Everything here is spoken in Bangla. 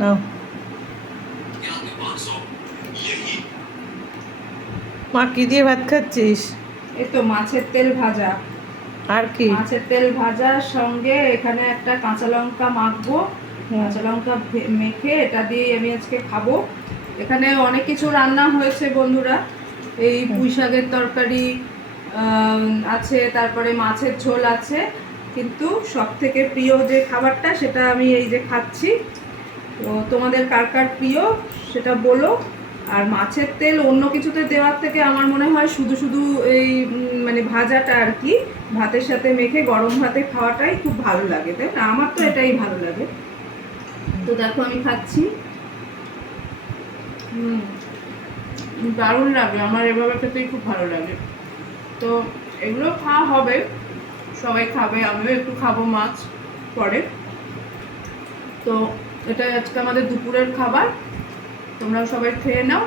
নাও মা কি দিয়ে ভাত খাচ্ছিস? এই তো মাছের তেল ভাজা। আর কি? মাছের তেল ভাজার সঙ্গে এখানে একটা কাঁচা লঙ্কা মাখবো। কাঁচা লঙ্কা মেখে এটা দিয়ে আমি আজকে খাবো। এখানে অনেক কিছু রান্না হয়েছে বন্ধুরা। এই পুঁই শাকের তরকারি আছে, তারপরে মাছের ঝোল আছে, কিন্তু সব থেকে প্রিয় যে খাবারটা সেটা আমি এই যে খাচ্ছি। তো তোমাদের কার কার প্রিয় সেটা বলো। আর মাছের তেল অন্য কিছুতে দেওয়ার থেকে আমার মনে হয় শুধু শুধু এই মানে ভাজাটা আর কি ভাতের সাথে মেখে গরম ভাতে খাওয়াটাই খুব ভালো লাগে, তাই না? আমার তো এটাই ভালো লাগে। তো দেখো আমি খাচ্ছি। দারুণ লাগে, আমার এভাবে খেতেই খুব ভালো লাগে। তো এগুলো খাওয়া হবে, সবাই খাবে, আমিও একটু খাবো মাছ পরে। তো এটাই আজকে আমাদের দুপুরের খাবার। তোমরা সবাই খেয়ে নাও।